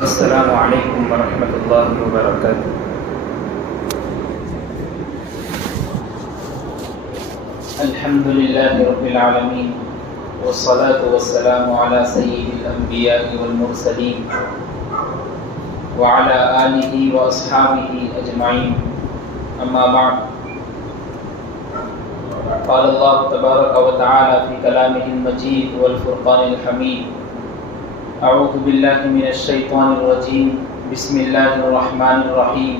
السلام علیکم ورحمۃ اللہ وبرکاتہ۔ الحمد للہ رب العالمین والصلاة والسلام علی سید الانبیاء والمرسلین وعلی آلہ واصحابہ اجمعین، اما بعد، قال اللہ تبارک وتعالی فی کلامہ المجید والفرقان الحمید، اعوذ باللہ من الشیطان الرجیم، بسم اللہ الرحمن الرحیم،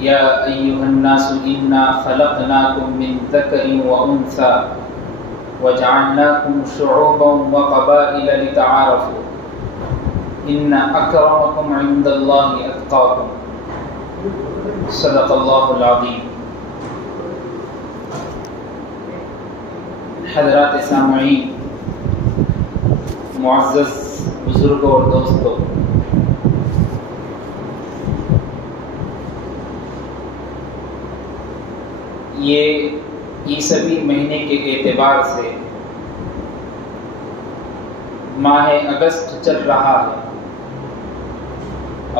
یا ایہا الناس انا خلقناکم من ذکر وانثی وجعلناکم شعوبا وقبائل لتعارفوا ان اکرمکم عند اللہ اتقاکم، صدق اللہ العظیم۔ حضرات سامعین، معزز بزرگوں اور دوستوں، یہ عیسوی مہینے کے اعتبار سے ماہ اگست چل رہا ہے،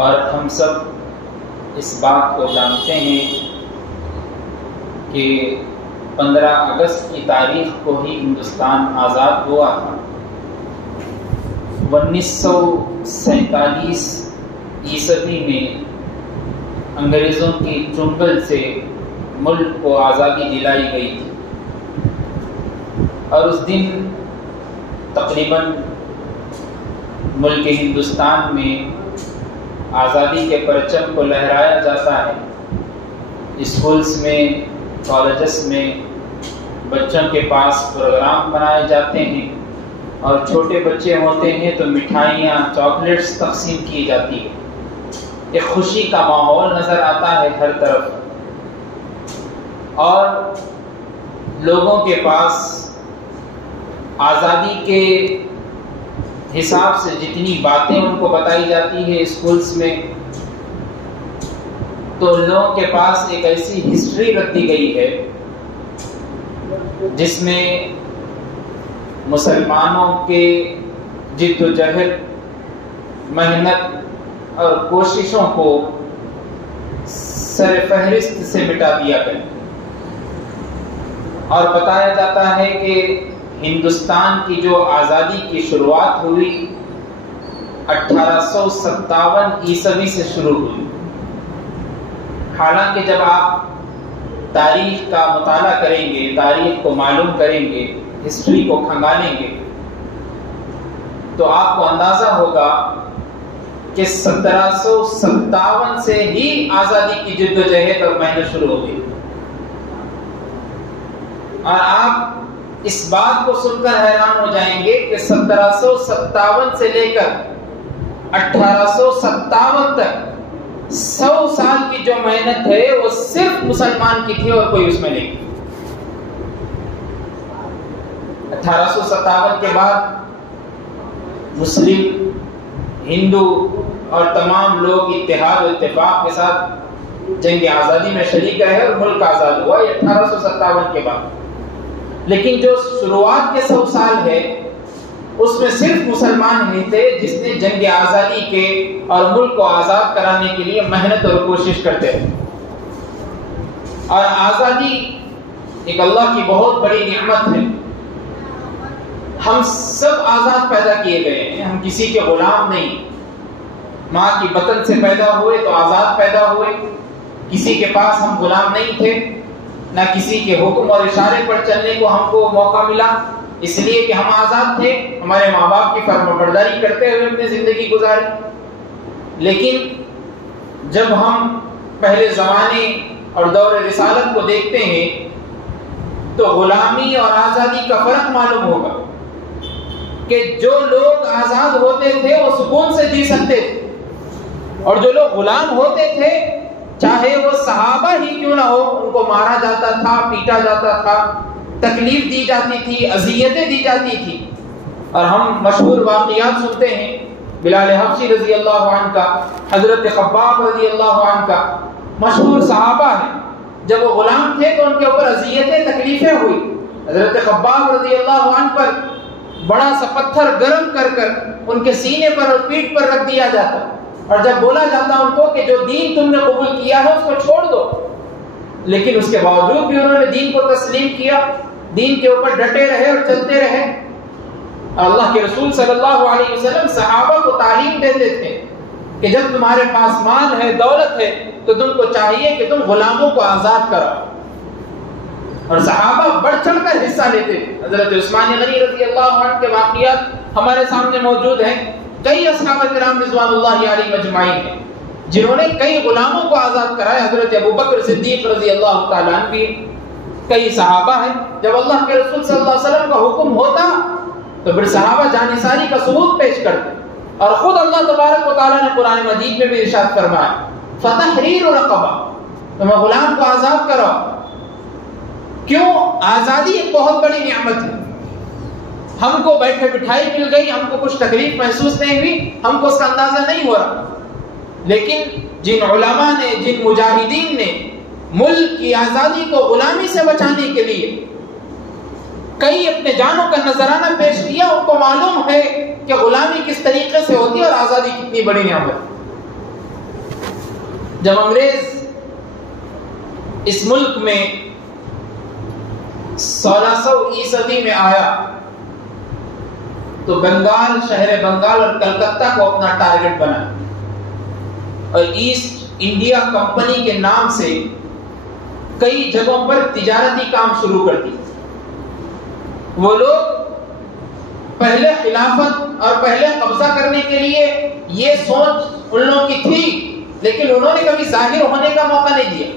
اور ہم سب اس بات کو جانتے ہیں کہ 15 اگست کی تاریخ کو ہی ہندوستان آزاد ہوا تھا۔ 1947 عیسوی میں انگریزوں کی چنگل سے ملک کو آزادی دلائی گئی تھی، اور اس دن تقریباً ملک ہندوستان میں آزادی کے پرچم کو لہرایا جاتا ہے۔ اسکولز میں، کالجز میں بچوں کے پاس پروگرام بنائے جاتے ہیں، اور چھوٹے بچے ہوتے ہیں تو مٹھائیاں، چاکلیٹس تقسیم کی جاتی ہے۔ ایک خوشی کا ماحول نظر آتا ہے ہر طرف، اور لوگوں کے پاس آزادی کے حساب سے جتنی باتیں ان کو بتائی جاتی ہے اسکولز میں، تو لوگوں کے پاس ایک ایسی ہسٹری رکھ دی گئی ہے جس میں مسلمانوں کے جد و جہد، محنت اور کوششوں کو سر فہرست سے مٹا دیا گیا، اور بتایا جاتا ہے کہ ہندوستان کی جو آزادی کی شروعات ہوئی 1857 عیسوی سے شروع ہوئی۔ حالانکہ جب آپ تاریخ کا مطالعہ کریں گے، تاریخ کو معلوم کریں گے، ہسٹری کو کھنگالیں گے، تو آپ کو اندازہ ہوگا کہ 1757 سے ہی آزادی کی جد و جہد اور محنت شروع ہو گئی، اور آپ اس بات کو سن کر حیران ہو جائیں گے کہ 1757 سے لے کر 1857 تک 100 سال کی جو محنت ہے وہ صرف مسلمان کی تھی اور کوئی اس میں نہیں۔ 1857 کے بعد مسلم، ہندو اور تمام لوگ اتحاد و اتفاق کے ساتھ جنگ آزادی میں شریک رہے اور ملک آزاد ہوا، یہ 1857 کے بعد۔ لیکن جو شروعات کے 100 سال ہے اس میں صرف مسلمان ہی تھے جس نے جنگ آزادی کے اور ملک کو آزاد کرانے کے لیے محنت اور کوشش کرتے تھے۔ اور آزادی ایک اللہ کی بہت بڑی نعمت ہے۔ ہم سب آزاد پیدا کیے گئے ہیں، ہم کسی کے غلام نہیں۔ ماں کی بطن سے پیدا ہوئے تو آزاد پیدا ہوئے، کسی کے پاس ہم غلام نہیں تھے، نہ کسی کے حکم اور اشارے پر چلنے کو ہم کو موقع ملا، اس لیے کہ ہم آزاد تھے، ہمارے ماں باپ کی فرمانبرداری کرتے ہوئے اپنی زندگی گزاری۔ لیکن جب ہم پہلے زمانے اور دور رسالت کو دیکھتے ہیں تو غلامی اور آزادی کا فرق معلوم ہوگا کہ جو لوگ آزاد ہوتے تھے وہ سکون سے جی سکتے تھے، اور جو لوگ غلام ہوتے تھے چاہے وہ صحابہ ہی کیوں نہ ہو، ان کو مارا جاتا تھا، پیٹا جاتا تھا، تکلیف دی جاتی تھی، اذیتیں دی جاتی تھی۔ اور ہم مشہور واقعات سنتے ہیں، بلال حبشی رضی اللہ عنہ کا، حضرت خباب رضی اللہ عنہ کا، مشہور صحابہ ہیں۔ جب وہ غلام تھے تو ان کے اوپر اذیتیں، تکلیفیں ہوئی۔ حضرت خباب رضی اللہ عنہ پر بڑا سا پتھر گرم کر کر ان کے سینے پر اور پیٹھ پر رکھ دیا جاتا، اور جب بولا جاتا ان کو کہ جو دین تم نے قبول کیا ہے اس کو چھوڑ دو، لیکن اس کے باوجود بھی انہوں نے دین کو تسلیم کیا، دین کے اوپر ڈٹے رہے اور چلتے رہے۔ اللہ کے رسول صلی اللہ علیہ وسلم صحابہ کو تعلیم دیتے تھے کہ جب تمہارے پاس مال ہے، دولت ہے، تو تم کو چاہیے کہ تم غلاموں کو آزاد کرو، اور صحابہ بڑھ چڑھ کر حصہ لیتے تھے۔ حضرت عثمان غنی رضی اللہ عنہ کے واقعات ہمارے سامنے موجود ہیں۔ کئی اصحاب کرام رضوان اللہ علیہم اجمعین ہیں جنہوں نے کئی غلاموں کو آزاد کرایا۔ حضرت ابوبکر صدیق رضی اللہ تعالیٰ عنہ بھی، کئی صحابہ ہیں۔ جب اللہ کے رسول صلی اللہ علیہ وسلم کا حکم ہوتا تو پھر صحابہ جانثاری کا ثبوت پیش کرتے، اور خود اللہ تبارک و تعالیٰ نے قرآن مجید میں بھی ارشاد فرمایا فتحریر رقبہ، تم غلام کو آزاد کرو۔ کیوں؟ آزادی ایک بہت بڑی نعمت ہے۔ ہم کو بیٹھے بٹھائی مل گئی، ہم کو کچھ تکلیف محسوس نہیں ہوئی، ہم کو اس کا اندازہ نہیں ہو رہا، لیکن جن علماء نے، جن مجاہدین نے ملک کی آزادی کو غلامی سے بچانے کے لیے کئی اپنے جانوں کا نذرانہ پیش کیا، ان کو معلوم ہے کہ غلامی کس طریقے سے ہوتی ہے اور آزادی کتنی بڑی نعمت۔ جب انگریز اس ملک میں 1600 عیسوی میں آیا تو بنگال، شہر بنگال اور کلکتہ کو اپنا ٹارگٹ بنا، اور ایسٹ انڈیا کمپنی کے نام سے کئی جگہوں پر تجارتی کام شروع کر دی۔ وہ لوگ پہلے خلافت اور پہلے قبضہ کرنے کے لیے یہ سوچ ان لوگوں کی تھی، لیکن انہوں نے کبھی ظاہر ہونے کا موقع نہیں دیا۔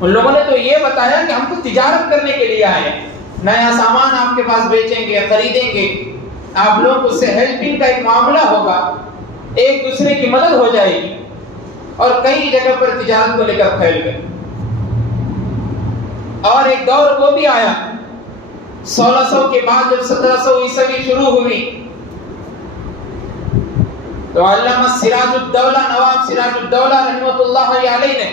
ان لوگوں نے تو یہ بتایا کہ ہم تو تجارت کرنے کے لیے آئے ہیں، نیا سامان آپ کے پاس بیچیں گے، خریدیں گے، آپ لوگ اس سے ہیلپنگ کا ایک معاملہ ہوگا، ایک دوسرے کی مدد ہو جائے گی، اور کئی جگہ پر تجارت کو لے کر پھیل گئے۔ اور ایک دور وہ بھی آیا 1600 کے بعد، جب 1700 عیسوی شروع ہوئی تو علامہ سراج الدولہ، نواب سراج الدولہ رحمۃ اللہ علیہ نے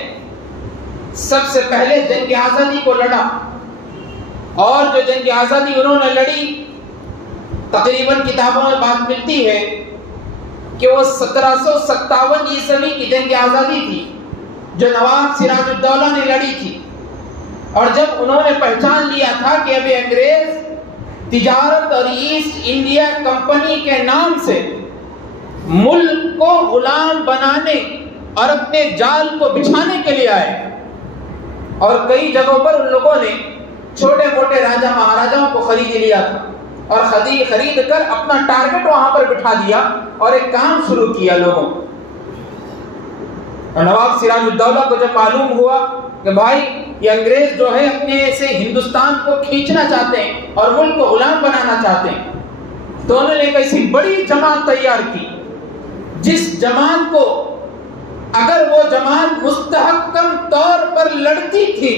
سب سے پہلے جنگ آزادی کو لڑا، اور جو جنگ آزادی انہوں نے لڑی، تقریباً کتابوں میں بات ملتی ہے کہ وہ 1757 عیسوی کی جنگ آزادی تھی جو نواب سراج الدولہ نے لڑی تھی۔ اور جب انہوں نے پہچان لیا تھا کہ ابھی انگریز تجارت اور ایسٹ انڈیا کمپنی کے نام سے ملک کو غلام بنانے اور اپنے جال کو بچھانے کے لیے آئے، اور کئی جگہوں پر ان لوگوں نے چھوٹے موٹے راجا مہاراجاؤں کو خرید لیا تھا، اور خرید کر اپنا ٹارگٹ وہاں پر بٹھا دیا اور ایک کام شروع کیا لوگوں۔ اور نواب سراج الدولہ کو جب معلوم ہوا کہ بھائی یہ انگریز جو ہے اپنے سے ہندوستان کو کھینچنا چاہتے ہیں اور ملک کو غلام بنانا چاہتے ہیں، تو انہوں نے ایک ایسی بڑی جماعت تیار کی جس جماعت کو اگر وہ جماعت مستحکم طور پر لڑتی تھی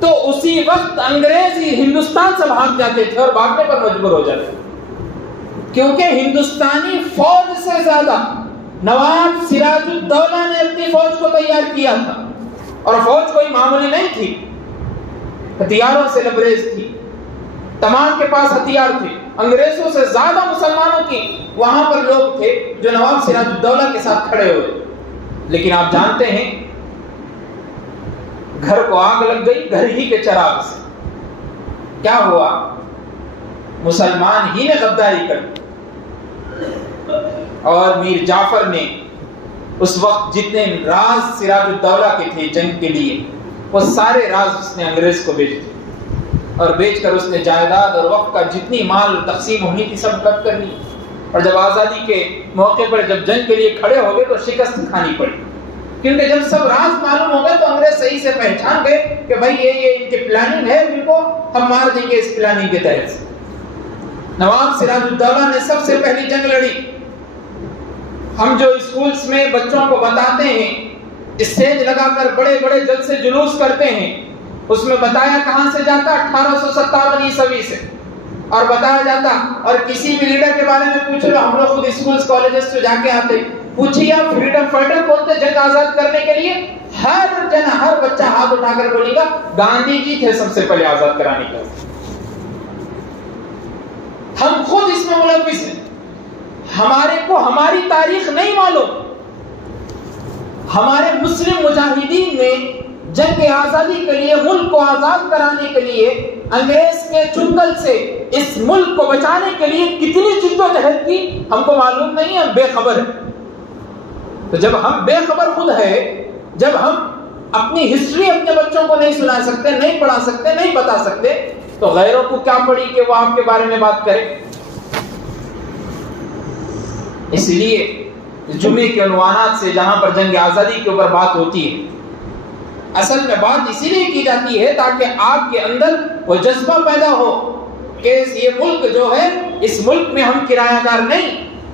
تو اسی وقت انگریز ہی ہندوستان سے بھاگ جاتے تھے اور بھاگنے پر مجبور ہو جاتے تھے، کیونکہ ہندوستانی فوج سے زیادہ نواب سراج الدولہ نے اپنی فوج کو تیار کیا تھا، اور فوج کوئی معمولی نہیں تھی، ہتھیاروں سے لبریز تھی، تمام کے پاس ہتھیار تھے، انگریزوں سے زیادہ مسلمانوں کی وہاں پر لوگ تھے جو نواب سراج الدولہ کے ساتھ کھڑے ہوئے۔ لیکن آپ جانتے ہیں گھر کو آگ لگ گئی گھر ہی کے چراغ سے۔ کیا ہوا؟ مسلمان ہی نے غداری کر دی، اور میر جعفر نے اس وقت جتنے راز سراج الدولہ کے تھے جنگ کے لیے، وہ سارے راز اس نے انگریز کو بیچ دیے، اور بیچ کر اس نے جائیداد اور وقت کا جتنی مال تقسیم ہونی تھی سب قبض کر لی۔ اور جب آزادی کے موقع پر جب جنگ کے لیے کھڑے ہو گئے تو شکست کھانی پڑی، کیونکہ جب سب راز معلوم ہو گئے تو انگریز صحیح سے پہچان گئے کہ بھائی یہ ان کی پلاننگ ہے، جن کو ہم مار دیں گے اس پلاننگ کے تحت سے۔ نواب سراج الدولہ نے سب سے پہلی جنگ لڑی۔ ہم جو اسکولز میں بچوں کو بتاتے ہیں، اسٹیج لگا کر بڑے بڑے جلسے جلوس کرتے ہیں، اس میں بتایا کہاں سے جاتا؟ 1857 عیسوی سے، اور بتایا جاتا، اور کسی بھی لیڈر کے بارے میں پوچھ لو، ہم لوگ خود اسکولز کالجز سے جا کے آتے، پوچھیے آپ فریڈم فائٹر کون تھے جنگ آزاد کرنے کے لیے؟ ہر بچہ ہاتھ اٹھا کر بولے گا گاندھی جی تھے سب سے پہلے آزاد کرانے کے۔ ہم خود اس میں ہمارے کو ہماری تاریخ نہیں معلوم. ہمارے مسلم مجاہدین نے جنگ آزادی کے لیے، ملک کو آزاد کرانے کے لیے، انگریز کے چنگل سے اس ملک کو بچانے کے لیے کتنی جد و جہد کی ہم کو معلوم نہیں ہے، ہم بے خبر ہیں. تو جب ہم بے خبر خود ہے، جب ہم اپنی ہسٹری اپنے بچوں کو نہیں سنا سکتے، نہیں پڑھا سکتے، نہیں بتا سکتے، تو غیروں کو کیا پڑی کہ وہ آپ کے بارے میں بات کرے. اس لیے جمعے کے عنوانات سے جہاں پر جنگ آزادی کے اوپر بات ہوتی ہے، اصل میں بات اسی لیے کی جاتی ہے تاکہ آپ کے اندر وہ جذبہ پیدا ہو کہ یہ ملک جو ہے، اس ملک میں ہم کرایہ دار نہیں،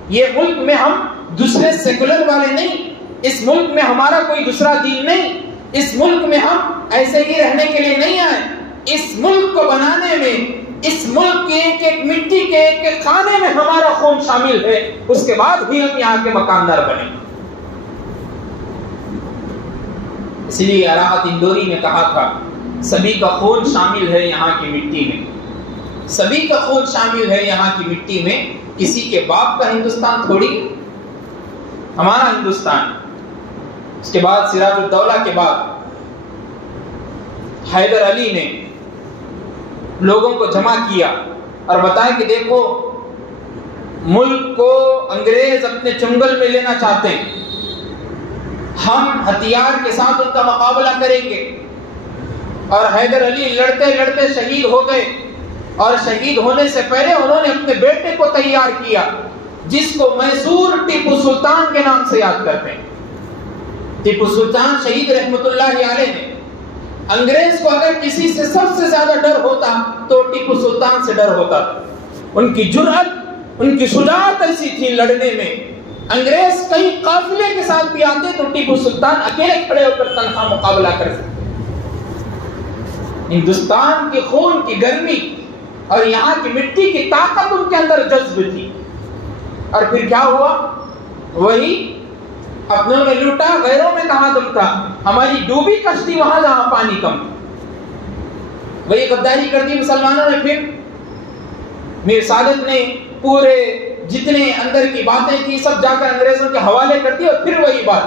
یہ ملک میں ہم دوسرے سیکولر والے نہیں، اس ملک میں ہمارا کوئی دوسرا دین نہیں، اس ملک میں ہم ایسے ہی رہنے کے لیے نہیں آئے. اس ملک کو بنانے میں، اس ملک کے ایک ایک مٹی کے ایک ایک خانے میں ہمارا خون شامل ہے، اس کے بعد ہی ہم یہاں کے مکاندار بنے. اس لیے اراحت اندوری نے کہا تھا، سبھی کا خون شامل ہے یہاں کی مٹی میں، سبھی کا خون شامل ہے یہاں کی مٹی میں. کسی کے باپ کا ہندوستان تھوڑی، ہمارا ہندوستان. اس کے بعد سراج الدولہ کے بعد حیدر علی نے لوگوں کو جمع کیا اور بتایا کہ دیکھو، ملک کو انگریز اپنے چنگل میں لینا چاہتے ہیں، ہم ہتھیار کے ساتھ ان کا مقابلہ کریں گے. اور حیدر علی لڑتے لڑتے شہید ہو گئے، اور شہید ہونے سے پہلے انہوں نے اپنے بیٹے کو تیار کیا، جس کو میسور ٹیپو سلطان کے نام سے یاد کرتے ہیں. ٹیپو سلطان شہید رحمت اللہ علیہ نے، انگریز کو اگر کسی سے سب سے زیادہ ڈر ہوتا تو ٹیپو سلطان سے ڈر ہوتا. ان کی جرأت، ان کی شجاعت ایسی تھی لڑنے میں، انگریز کئی قافلے کے ساتھ بھی آتے تو ٹیپو سلطان اکیلے کھڑے ہو کر تنہا مقابلہ کر سکتے. ہندوستان کے خون کی گرمی اور یہاں کی مٹی کی طاقت ان کے اندر جذب تھی. اور پھر کیا ہوا؟ وہی اپنوں نے لوٹا، غیروں میں کہاں دم تھا. ہماری ڈوبی کشتی وہاں جہاں پانی کم. وہی غداری کر دی مسلمانوں نے. پھر میر سعادت نے پورے جتنے اندر کی باتیں تھی سب جا کر انگریزوں کے حوالے کر دی. اور پھر وہی بات،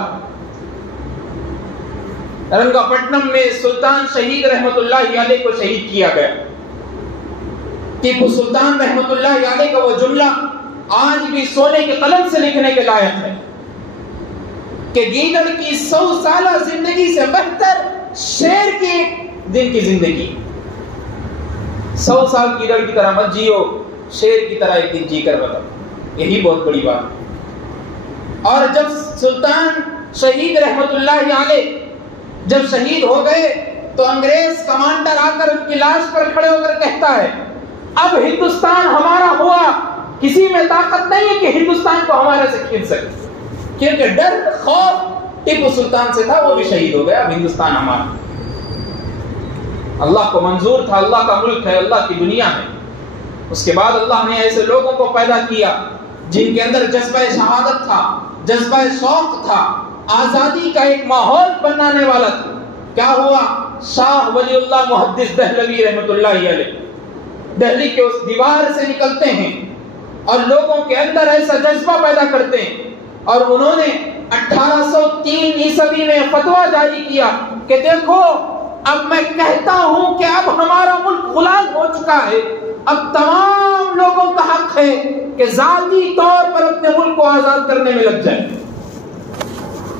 رنگا پٹنم میں سلطان شہید رحمت اللہ علیہ کو شہید کیا گیا. ٹیپو سلطان رحمت اللہ علیہ کا وہ جملہ آج بھی سونے کے قلم سے لکھنے کے لائق ہے کہ گیدڑ کی 100 سالہ زندگی سے بہتر شیر کی ایک دن کی زندگی. 100 سال گیدڑ کی طرح مت جیو، شیر کی طرح ایک دن جی کر بتاؤ. یہی بہت بڑی بات. اور جب سلطان شہید رحمت اللہ علیہ جب شہید ہو گئے تو انگریز کمانڈر آ کر ان کی لاش پر کھڑے ہو کر کہتا ہے، اب ہندوستان ہمارا ہوا، کسی میں طاقت نہیں ہے کہ ہندوستان کو ہمارے سے کھین سکے. کیونکہ ڈر، خوف ٹیپو سلطان سے تھا، وہ بھی شہید ہو گیا. اب ہندوستان ہمارا. اللہ کو منظور تھا، اللہ کا ملک ہے، اللہ کی دنیا ہے. اس کے بعد اللہ نے ایسے لوگوں کو پیدا کیا جن کے اندر جذبہ شہادت تھا، جذبہ شوق تھا، آزادی کا ایک ماحول بنانے والا تھا. کیا ہوا؟ شاہ ولی اللہ محدث دہلوی رحمت اللہ علیہ دہلی کے اس دیوار سے نکلتے ہیں اور لوگوں کے اندر ایسا جذبہ پیدا کرتے ہیں. اور انہوں نے 1803 عیسوی میں فتویٰ جاری کیا کہ دیکھو، اب میں کہتا ہوں کہ اب ہمارا ملک غلام ہو چکا ہے، اب تمام لوگوں کا حق ہے کہ ذاتی طور پر اپنے ملک کو آزاد کرنے میں لگ جائیں.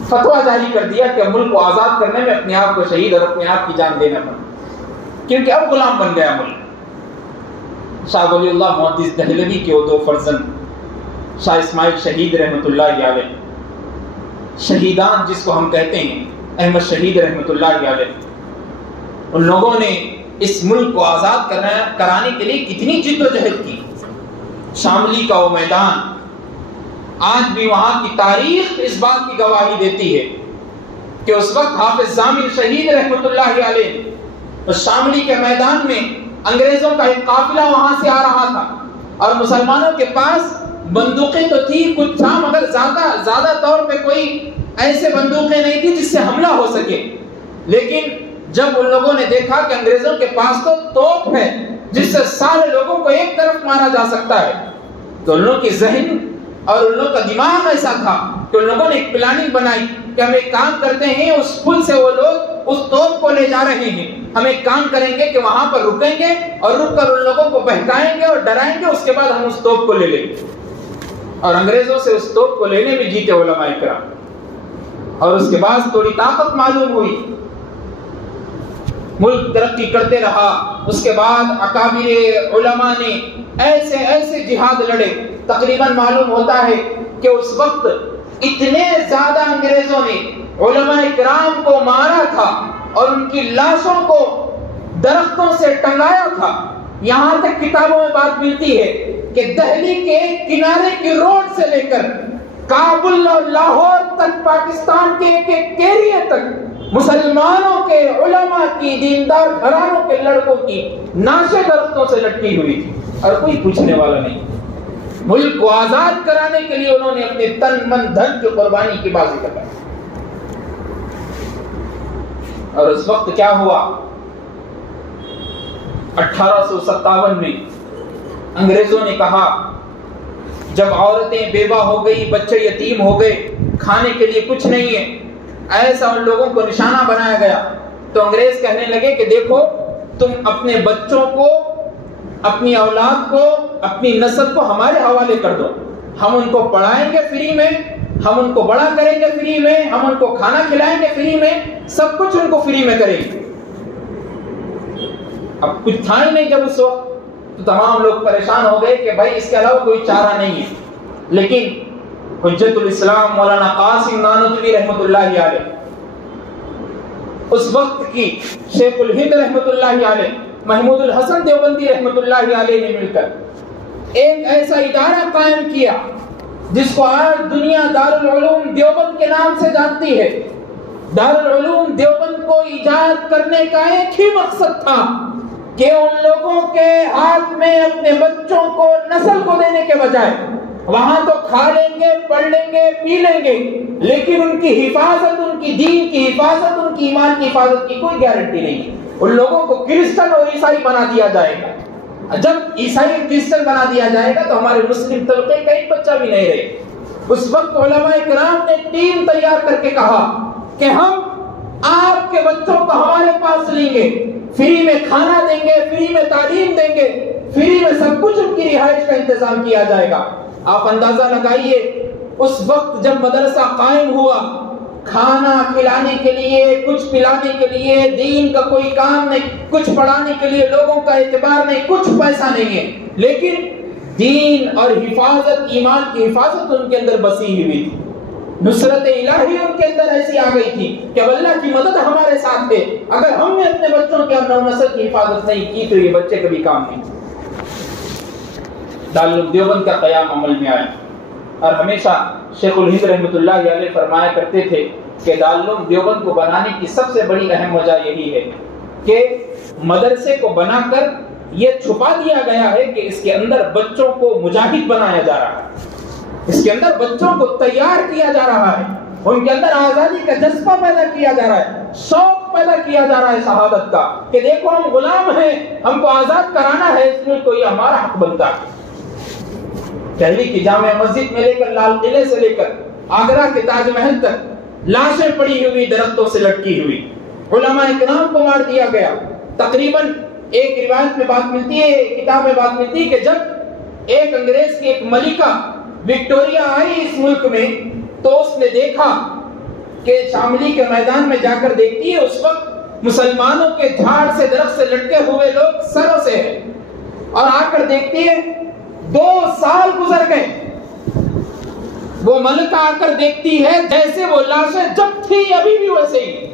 فتویٰ جاری کر دیا کہ ملک کو آزاد کرنے میں اپنے آپ کو شہید اور اپنے آپ کی جان دینا پڑا، کیونکہ اب غلام بن گیا ملک. شاہ ولی اللہ محدث دہلوی کے وہ 2 فرزند، شاہ اسماعیل شہید رحمت اللہ علیہ، شہیدان جس کو ہم کہتے ہیں، احمد شہید رحمت اللہ علیہ، ان لوگوں نے اس ملک کو آزاد کرانے کے لیے کتنی جد و جہد کی. شاملی کا وہ میدان آج بھی وہاں کی تاریخ اس بات کی گواہی دیتی ہے کہ اس وقت حافظ ضامن شہید رحمت اللہ علیہ اس شاملی کے میدان میں انگریزوں کا ایک قافلہ وہاں سے آ رہا تھا اور مسلمانوں کے پاس بندوقیں تو تھی کچھ تھا، مگر زیادہ طور پہ کوئی ایسے بندوقیں نہیں تھی جس سے حملہ ہو سکے. لیکن جب ان لوگوں نے دیکھا کہ انگریزوں کے پاس تو توپ ہے جس سے سارے لوگوں کو ایک طرف مارا جا سکتا ہے، تو ان لوگوں کی ذہن اور ان لوگوں کا دماغ ایسا تھا کہ ان لوگوں نے ایک پلاننگ بنائی کہ ہم ایک کام کرتے ہیں، اس پل سے وہ لوگ اس توپ کو لے جا رہے ہیں، ہم ایک کام کریں گے کہ وہاں پر رکیں گے اور رک کر ان لوگوں کو بہکائیں گے اور ڈرائیں گے، اس کے بعد ہم اس توپ کو لے لیں گے۔ اور انگریزوں سے اس توپ کو لینے میں جیتے علماء کرام، اور اس کے بعد تھوڑی طاقت معلوم ہوئی، ملک ترقی کرتے رہا۔ اس کے بعد اکابر علماء نے ایسے ایسے جہاد لڑے، تقریباً معلوم ہوتا ہے کہ اس وقت اتنے زیادہ انگریزوں نے علماء کرام کو مارا تھا اور ان کی لاشوں کو درختوں سے ٹنگایا تھا۔ یہاں تک کتابوں میں بات ملتی ہے کہ دہلی کے کنارے کی روڈ سے لے کر کابل اور لاہور تک، پاکستان کے ایک ایک ایریا تک مسلمانوں کے علماء کی، دیندار گھرانوں کے لڑکوں کی ناشے درختوں سے لٹکی ہوئی تھی اور کوئی پوچھنے والا نہیں۔ ملک کو آزاد کرانے کے لیے انہوں نے اپنے تن من دھن کی قربانی کی بازی لگائی۔ اور اس وقت کیا ہوا؟ 1857 میں انگریزوں نے کہا جب عورتیں بیوہ ہو گئی، بچے یتیم ہو گئے، کھانے کے لیے کچھ نہیں ہے، ایسا ان لوگوں کو نشانہ بنایا گیا، تو انگریز کہنے لگے کہ دیکھو تم اپنے بچوں کو، اپنی اولاد کو، اپنی نسل کو ہمارے حوالے کر دو، ہم ان کو پڑھائیں گے فری میں، ہم ان کو بڑا کریں گے فری میں، ہم ان کو کھانا کھلائیں گے فری میں، سب کچھ ان کو فری میں کریں گے۔ اب کچھ تھا ہی نہیں جب اس وقت، تو تمام لوگ پریشان ہو گئے کہ بھائی اس کے علاوہ کوئی چارہ نہیں ہے۔ لیکن حجت الاسلام مولانا قاسم نانوتوی رحمۃ اللہ علیہ، اس وقت کی شیخ الہند رحمۃ اللہ علیہ، محمود الحسن دیوبندی رحمۃ اللہ علیہ نے مل کر ایک ایسا ادارہ قائم کیا جس کو آج دنیا دارالعلوم دیوبند کے نام سے جانتی ہے۔ دارالعلوم دیوبند کو ایجاد کرنے کا ایک ہی مقصد تھا کہ ان لوگوں کے ہاتھ میں اپنے بچوں کو، نسل کو دینے کے بجائے وہاں تو کھا لیں گے، پڑھ لیں گے، پی لیں گے، لیکن ان کی حفاظت، ان کی دین کی حفاظت، ان کی ایمان کی حفاظت کی کوئی گارنٹی نہیں۔ ان لوگوں کو کرسچن اور عیسائی بنا دیا جائے گا۔ جب عیسائی اور کرسچن بنا دیا جائے گا تو ہمارے مسلم طبقے کا ایک بچہ بھی نہیں رہے۔ اس وقت علماء کرام نے ٹیم تیار کر کے کہا کہ ہم آپ کے بچوں کو ہمارے پاس لیں گے، فری میں کھانا دیں گے، فری میں تعلیم دیں گے، فری میں سب کچھ ان کی رہائش کا انتظام کیا جائے گا۔ آپ اندازہ لگائیے اس وقت جب مدرسہ قائم ہوا، کھانا کھلانے کے لیے، کچھ پلانے کے لیے، دین کا کوئی کام نہیں، کچھ پڑھانے کے لیے لوگوں کا اعتبار نہیں، کچھ پیسہ نہیں ہے، لیکن دین اور حفاظت، ایمان کی حفاظت ان کے اندر بسی ہوئی تھی۔ نصرت الہی ان کے اندر ایسی آ گئی تھی کہ اب اللہ کی مدد ہمارے ساتھ ہے، اگر ہم نے اپنے بچوں کے اور نسل کی حفاظت نہیں کی تو یہ بچے کبھی کام نہیں۔ دارالعلوم دیوبند کا قیام عمل میں آیا، اور ہمیشہ شیخ الہند رحمۃ اللہ علیہ فرمایا کرتے تھے کہ دارالعلوم دیوبند کو بنانے کی سب سے بڑی اہم وجہ یہی ہے کہ مدرسے کو بنا کر یہ چھپا دیا گیا ہے کہ اس کے اندر بچوں کو مجاہد بنایا جا رہا ہے، اس کے اندر بچوں کو تیار کیا جا رہا ہے، ان کے اندر آزادی کا جذبہ پیدا کیا جا رہا ہے، شوق پیدا کیا جا رہا ہے شہادت کا کہ دیکھو ہم غلام ہیں، ہم کو آزاد کرانا ہے، اس ملک کو یہ ہمارا حق بنتا ہے۔ دہلی کی جامع مسجد میں لے کر، لال قلعے سے لے کر آگرہ کے تاج محل تک لاشیں پڑی ہوئی، درختوں سے لٹکی ہوئی، علماء کرام کو مار دیا گیا۔ تقریباً ایک روایت میں بات ملتی ہے، ایک کتاب میں بات ملتی ہے کہ جب ایک انگریز کی ایک ملکہ وکٹوریا آئی اس ملک میں تو اس نے دیکھا کہ شاملی کے میدان میں جا کر دیکھتی ہے اس وقت مسلمانوں کے جھاڑ سے، درخت سے لٹکے ہوئے لوگ سروں سے ہیں، اور آ کر دیکھتی ہے 2 سال گزر گئے، وہ ملکہ آ کر دیکھتی ہے جیسے وہ لاشیں جب تھی ابھی بھی ویسے ہی،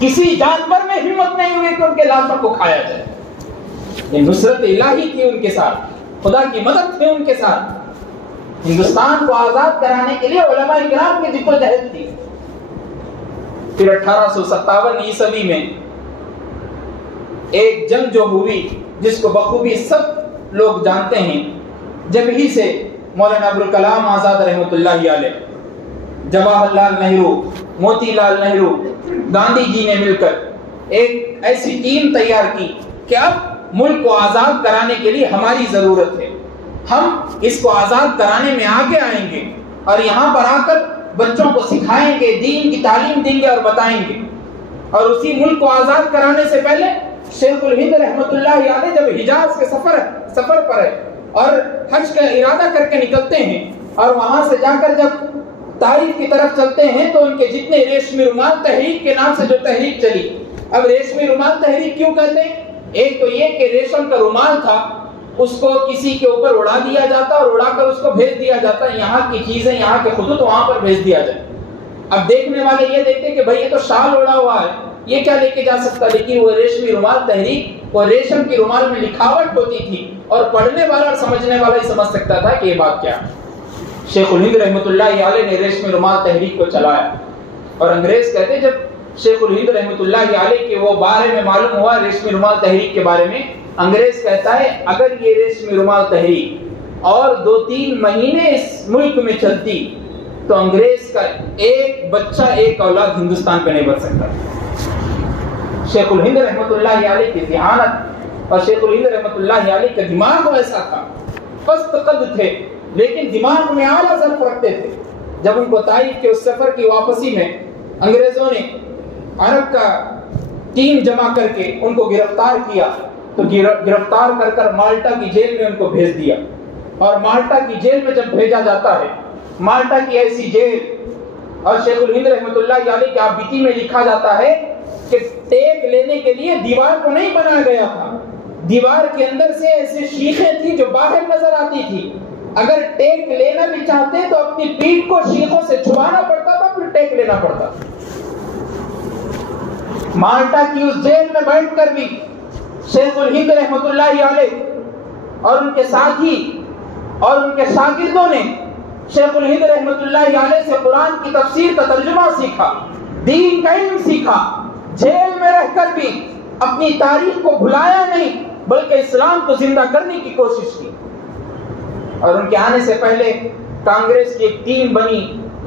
کسی جانور میں ہمت نہیں ہوئی کہ ان کے لاشوں کو کھایا جائے۔ یہ نصرت الہی تھی ان کے ساتھ، خدا کی مدد تھی ان کے ساتھ۔ ہندوستان کو آزاد کرانے کے لیے علماء کرام کی جدوجہد تھی۔ پھر 1857 عیسوی میں ایک جنگ جو ہوئی جس کو بخوبی سب لوگ جانتے ہیں، جب ہی سے مولانا ابوالکلام آزاد رحمۃ اللہ علیہ، جواہر لال نہرو، موتی لال نہرو، گاندھی جی نے مل کر ایک ایسی ٹیم تیار کی کہ اب ملک کو آزاد کرانے کے لیے ہماری ضرورت ہے، ہم اس کو آزاد کرانے میں آگے آئیں گے اور یہاں پر آ کر بچوں کو سکھائیں گے، دین کی تعلیم دیں گے اور بتائیں گے۔ اور اسی ملک کو آزاد کرانے سے پہلے شیخ الہند رحمۃ اللہ علیہ جب حجاز کے سفر پر ہے اور حج کا ارادہ کر کے نکلتے ہیں اور وہاں سے جا کر جب طائف کی طرف چلتے ہیں تو ان کے جتنے ریشمی رومال تحریک کے نام سے جو تحریک چلی، اب ریشمی رومال تحریک کیوں کہتے ہیں؟ ایک تو یہ کہ ریشم کا رومال تھا، اس کو کسی کے اوپر اڑا دیا جاتا اور اڑا کر اس کو بھیج دیا جاتا، یہاں کی چیزیں، یہاں کے خطوط وہاں پر بھیج دیا جائے۔ اب دیکھنے والے یہ دیکھتے کہ بھئی یہ تو شال اڑا ہوا ہے، یہ کیا لے کے جا سکتا، لیکن وہ ریشمی رومال تحریک، وہ ریشم کی رومال میں لکھاوٹ ہوتی تھی اور پڑھنے والا اور سمجھنے والا ہی سمجھ سکتا تھا کہ یہ بات کیا ہے۔ شیخ الہند رحمۃ اللہ علیہ نے ریشمی رومال تحریک کو چلایا اور انگریز کہتے جب شیخ الہند رحمۃ اللہ علیہ کے وہ بارے میں معلوم ہوا ریشمی رومال تحریک کے بارے میں، انگریز کہتا ہے اگر یہ ریشمی رومال تحریک اور 2-3 مہینے اس ملک میں چلتی تو انگریز کا ایک بچہ، ایک اولاد ہندوستان پہ نہیں بڑھ سکتا۔ شیخ الہند رحمۃ اللہ علیہ کی ذہانت اور شیخ الہند رحمۃ اللہ علیہ کا دماغ ایسا تھا، پست قد تھے لیکن دماغ میں اعلیٰ ظرف رکھتے تھے۔ جب ان کو طائف کے اس سفر کی واپسی میں انگریزوں نے عرب کا ٹیم جمع کر کے ان کو گرفتار کیا تو گرفتار کر کر مالٹا کی جیل میں ان کو بھیج دیا، اور مالٹا کی جیل میں جب بھیجا جاتا ہے، مالٹا کی ایسی جیل، اور شیخ الہند رحمۃ اللہ علیہ کی آبیتی میں لکھا جاتا ہے کہ ٹیک لینے کے لیے دیوار کو نہیں بنایا گیا تھا، دیوار کے اندر سے ایسے شیخیں تھی جو باہر نظر آتی تھی، اگر ٹیک لینا بھی چاہتے تو اپنی پیٹھ کو شیخوں سے چھپانا پڑتا تھا، پھر ٹیک لینا پڑتا۔ مالٹا کی اس جیل میں بیٹھ کر بھی شیخ الہند رحمۃ اللہ علیہ اور ان کے ساتھی اور ان کے شاگردوں نے شیخ الہند رحمۃ اللہ علیہ سے قرآن کی تفسیر کا ترجمہ سیکھا، دین کا علم سیکھا، جیل میں رہ کر بھی اپنی تاریخ کو بھلایا نہیں بلکہ اسلام کو زندہ کرنے کی کوشش کی۔ اور ان کے آنے سے پہلے کانگریس کی ایک ٹیم بنی،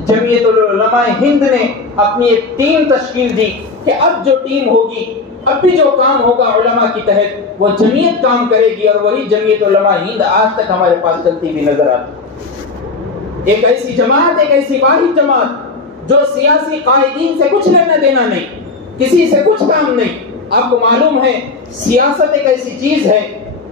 جمعیت العلماء ہند نے اپنی ایک ٹیم تشکیل دی کہ اب جو ٹیم ہوگی، اب بھی جو کام ہوگا علماء کی تحت وہ جمعیت کام کرے گی، اور وہی جمعیت علماء ہند آج تک ہمارے پاس چلتی بھی نظر آتی۔ ایک ایسی جماعت، ایک ایسی واحد جماعت جو سیاسی قائدین سے کچھ لینا دینا نہیں، کسی سے کچھ کام نہیں۔ آپ کو معلوم ہے سیاست ایک ایسی چیز ہے،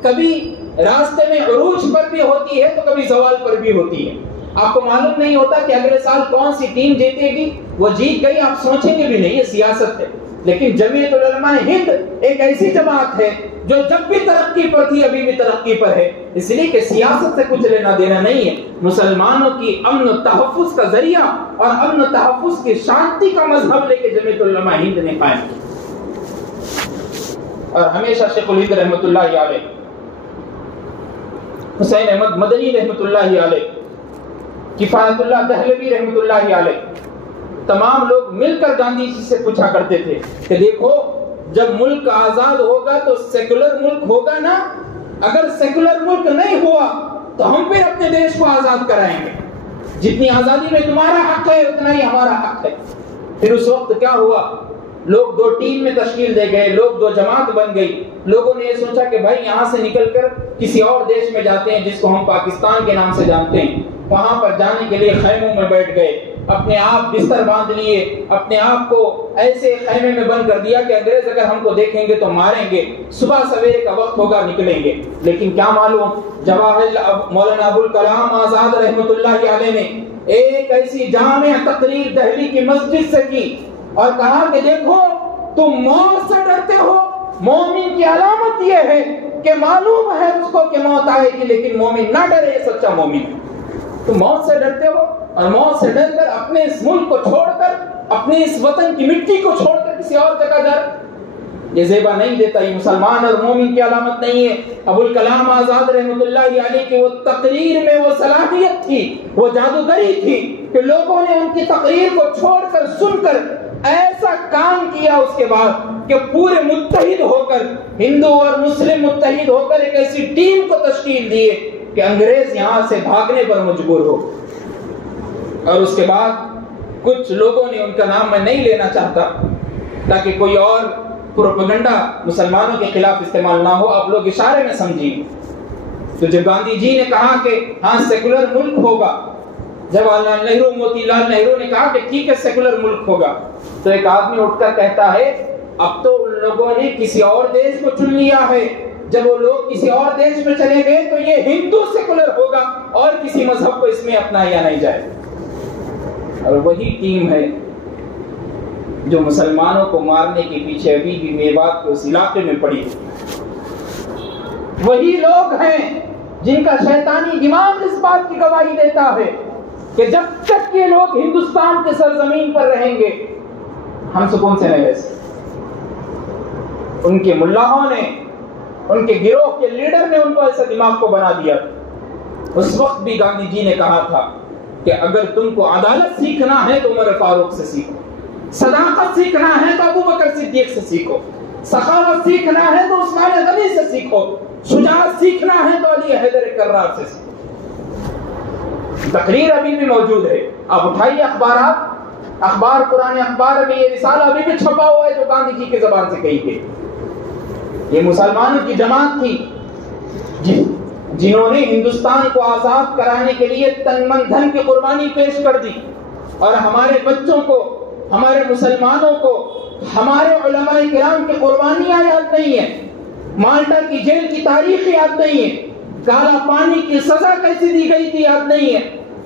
کبھی راستے میں عروج پر بھی ہوتی ہے تو کبھی زوال پر بھی ہوتی ہے۔ آپ کو معلوم نہیں ہوتا کہ اگلے سال کون سی ٹیم جیتے گی، وہ جیت گئی آپ سوچیں گے بھی نہیں، یہ سیاست ہے۔ لیکن جمعیت العلماء ہند ایک ایسی جماعت ہے جو جب بھی ترقی پر تھی ابھی بھی ترقی پر ہے، اس لیے کہ سیاست سے کچھ لینا دینا نہیں ہے۔ مسلمانوں کی امن و تحفظ کا ذریعہ اور امن و تحفظ کی شانتی کا مذہب لے کے جمعیت العلماء ہند نے قائم کیا۔ اور ہمیشہ شیخ الہند رحمۃ اللہ علیہ، حسین احمد مدنی رحمۃ اللہ علیہ، کفایت اللہ دہلوی رحمۃ اللہ علیہ، تمام لوگ مل کر گاندھی جی سے پوچھا کرتے تھے کہ دیکھو جب ملک آزاد ہوگا تو سیکولر ملک ہوگا نا، اگر سیکولر ملک نہیں ہوا تو ہم پھر اپنے دیش کو آزاد کرائیں گے، جتنی آزادی میں تمہارا حق ہے اتنا ہی ہمارا حق ہے۔ پھر اس وقت کیا ہوا، لوگ 2 ٹیم میں تشکیل دے گئے، لوگ 2 جماعت بن گئی۔ لوگوں نے یہ سوچا کہ بھائی یہاں سے نکل کر کسی اور دیش میں جاتے ہیں جس کو ہم پاکستان کے نام سے جانتے ہیں، وہاں پر جانے کے لیے خیموں میں بیٹھ گئے، اپنے آپ بستر باندھ لیے، اپنے آپ کو ایسے خیمے میں بند کر دیا کہ انگریز اگر ہم کو دیکھیں گے تو ماریں گے، صبح سویرے کا وقت ہوگا نکلیں گے۔ لیکن کیا معلوم، مولانا ابوالکلام آزاد رحمۃ اللہ علیہ نے ایک ایسی جامع تقریر دہلی کی مسجد سے کی اور کہا کہ دیکھو تم موت سے ڈرتے ہو، مومن کی علامت یہ ہے کہ معلوم ہے اس کو کہ موت آئے گی لیکن مومن نہ ڈرے، یہ سچا مومن ہے۔ تم موت سے ڈرتے ہو اور موت سے ڈر کر اپنے اس ملک کو چھوڑ کر، اپنے اس وطن کی مٹی کو چھوڑ کر کسی اور جگہ جا رہے، یہ زیبا نہیں دیتا، یہ مسلمان اور مومن کی علامت نہیں ہے۔ ابوالکلام آزاد رحمۃ اللہ علیہ کی وہ تقریر میں وہ صلاحیت تھی، وہ جادوگری تھی کہ لوگوں نے ان کی تقریر کو چھوڑ کر سن کر ایسا کام کیا اس کے بعد کہ پورے متحد ہو کر، ہندو اور مسلم متحد ہو کر ایک ایسی ٹیم کو تشکیل دیے کہ انگریز یہاں سے بھاگنے پر مجبور ہو۔ اور اس کے بعد کچھ لوگوں نے، ان کا نام میں نہیں لینا چاہتا تاکہ کوئی اور پروپیگنڈا مسلمانوں کے خلاف استعمال نہ ہو، آپ لوگ اشارے میں سمجھیے، تو جب گاندھی جی نے کہا کہ ہاں سیکولر ملک ہوگا، جواہر لال نہرو، موتی لال نہرو نے کہا کہ ٹھیک ہے سیکولر ملک ہوگا، تو ایک آدمی اٹھ کر کہتا ہے اب تو ان لوگوں نے کسی اور دیش کو چن لیا ہے، جب وہ لوگ کسی اور دیش میں چلے گئے تو یہ ہندو سیکولر ہوگا اور کسی مذہب کو اس میں اپنایا نہیں جائے۔ اور وہی ٹیم ہے جو مسلمانوں کو مارنے کے پیچھے ابھی بھی میوات کے اس علاقے میں پڑی ہوئی، وہی لوگ ہیں جن کا شیطانی دماغ اس بات کی گواہی دیتا ہے کہ جب تک یہ لوگ ہندوستان کے سرزمین پر رہیں گے ہم سکون سے نہیں رہ سکتے۔ ان کے ملاحوں نے، ان کے گروہ کے لیڈر نے ان کو ایسا دماغ کو بنا دیا۔ اس وقت بھی گاندھی جی نے کہا تھا کہ اگر تم کو عدالت سیکھنا ہے تو عمر فاروق سے سیکھو، صداقت سیکھنا ہے تو ابو بکر صدیق سے سیکھو، سخاوت سیکھنا ہے تو عثمان غنی سے سیکھو، شجاعت سیکھنا ہے تو علی حیدر کرار سے سیکھو۔ تقریر ابھی بھی موجود ہے، آپ اٹھائیے اخبارات، اخبار پرانے اخبار میں یہ رسالہ ابھی بھی چھپا ہوا ہے جو گاندھی جی کی زبان سے کہی گئی۔ یہ مسلمانوں کی جماعت تھی جنہوں نے ہندوستان کو آزاد کرانے کے لیے تن من دھن کی قربانی پیش کر دی، اور ہمارے بچوں کو، ہمارے مسلمانوں کو ہمارے علماء کرام کی قربانیاں یاد نہیں ہیں، مالٹا کی جیل کی تاریخ یاد نہیں ہے، کالا پانی کی سزا کیسی دی گئی تھی یاد نہیں ہے،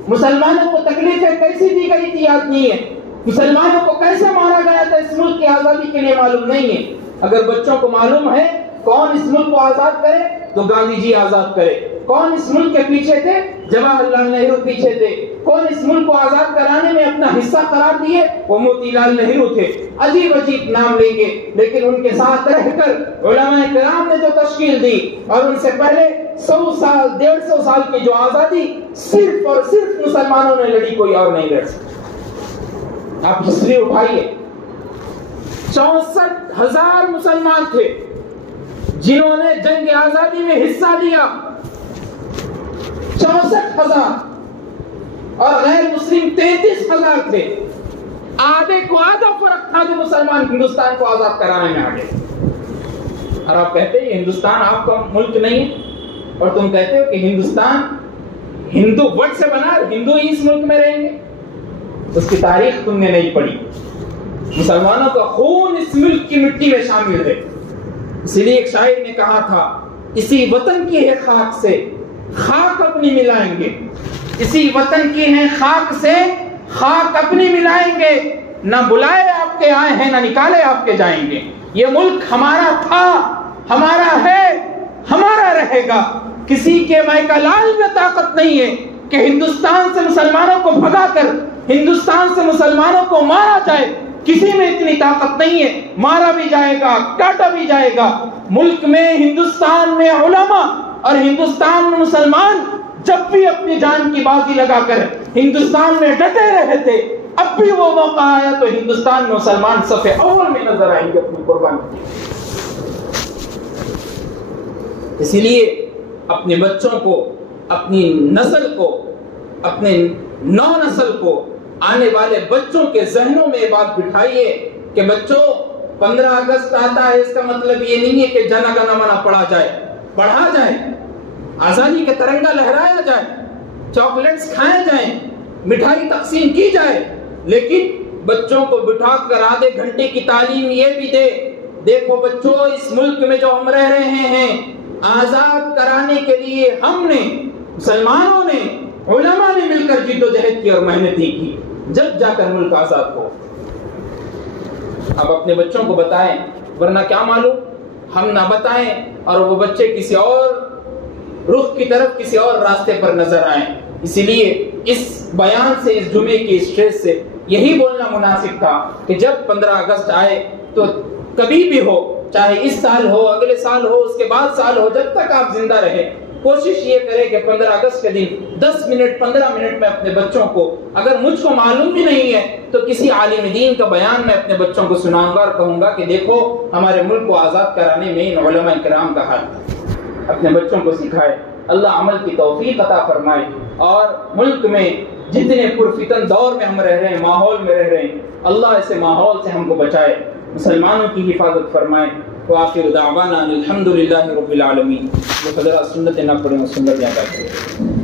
مسلمانوں کو تکلیفیں کیسی دی گئی تھی یاد نہیں ہے، مسلمانوں کو کیسے مارا گیا تھا اس ملک کی آزادی کے لیے معلوم نہیں ہے۔ اگر بچوں کو معلوم ہے کون اس ملک کو آزاد کرے تو گاندھی جی آزاد کرے۔ کون اس ملک کے پیچھے تھے؟ جواہر لال نہرو پیچھے تھے۔ کون اس ملک کو آزاد کرانے میں اپنا حصہ قرار دیے؟ وہ موتی لال نہرو تھے۔ عجیب عجیب نام لیں گے، لیکن ان کے ساتھ رہ کر علماء کرام نے جو تشکیل دی، اور ان سے پہلے 100 سال 150 سال کی جو آزادی صرف اور صرف مسلمانوں نے لڑی، کوئی اور نہیں لڑ سکتا۔ آپ ہسٹری اٹھائیے، 64,000 مسلمان تھے جنہوں نے جنگ آزادی میں حصہ لیا، 64,000، اور غیر مسلم 33,000 تھے۔ آدھے کو آدھا فرق تھا جو مسلمان ہندوستان کو آزاد کرانے میں آگے۔ اور آپ کہتے ہیں ہندوستان آپ کا ملک نہیں ہے، اور تم کہتے ہو کہ ہندوستان ہندو وٹ سے بنا، ہندو ہی اس ملک میں رہیں گے۔ اس کی تاریخ تم نے نہیں پڑھی۔ مسلمانوں کا خون اس ملک کی مٹی میں شامل ہے، اسی لیے ایک شاعر نے کہا تھا، اسی وطن کی ہے خاک سے خاک اپنی ملائیں گے، اسی وطن کی ہے خاک سے خاک اپنی ملائیں گے، نہ بلائے آپ کے آئے ہیں نہ نکالے آپ کے جائیں گے۔ یہ ملک ہمارا تھا، ہمارا ہے، ہمارا رہے گا۔ کسی کے مائی کا لال میں طاقت نہیں ہے کہ ہندوستان سے مسلمانوں کو بھگا کر ہندوستان سے مسلمانوں کو مارا جائے، کسی میں اتنی طاقت نہیں ہے۔ مارا بھی جائے گا، کاٹا بھی جائے گا۔ ملک میں، ہندوستان میں علماء اور ہندوستان میں مسلمان جب بھی اپنی جان کی بازی لگا کر ہندوستان میں ڈٹے رہے تھے، اب بھی وہ موقع آیا تو ہندوستان میں مسلمان صف اول میں نظر آئیں گے اپنی قربانی۔ اسی لیے اپنے بچوں کو، اپنی نسل کو، اپنے نو نسل کو، آنے والے بچوں کے ذہنوں میں یہ بات بٹھائیے کہ بچوں 15 اگست آتا ہے، اس کا مطلب یہ نہیں ہے کہ جن گن من پڑھا جائے، پڑھا جائے، آزادی کا ترنگا لہرایا جائے، چاکلیٹس کھائے جائیں، مٹھائی تقسیم کی جائے، لیکن بچوں کو بٹھا کر آدھے گھنٹے کی تعلیم یہ بھی دے، دیکھو بچوں اس ملک میں جو ہم رہ رہے ہیں، آزاد کرانے کے لیے ہم نے، مسلمانوں نے، علماء نے مل کر جدوجہد کی اور محنتیں کی، جب جا کر ملک آزاد ہو۔ اب اپنے بچوں کو بتائیں، ورنہ کیا معلوم ہم نہ بتائیں اور وہ بچے کسی اور رخ کی طرف، کسی اور راستے پر نظر آئیں۔ اسی لیے اس بیان سے، اس جمعے کی اسٹیج سے یہی بولنا مناسب تھا کہ جب 15 اگست آئے تو کبھی بھی ہو، چاہے اس سال ہو، اگلے سال ہو، اس کے بعد سال ہو، جب تک آپ زندہ رہیں، کوشش یہ کرے کہ 15 اگست کے دن 10 منٹ 15 منٹ میں اپنے بچوں کو، اگر مجھ کو معلوم بھی نہیں ہے تو کسی عالم دین کا بیان میں اپنے بچوں کو سناؤں گا اور کہوں گا کہ دیکھو ہمارے ملک کو آزاد کرانے میں ان علماء کرام کا ہاتھ، اپنے بچوں کو سکھائے۔ اللہ عمل کی توفیق عطا فرمائے، اور ملک میں جتنے پرفتن دور میں ہم رہ رہے ہیں، ماحول میں رہ رہے ہیں، اللہ ایسے ماحول سے ہم کو بچائے، مسلمانوں کی حفاظت فرمائے۔ وآخر دعوانا الحمد للہ رب العالمین. جو حضرات سنت نہ پڑھیں سنت ادا کریں.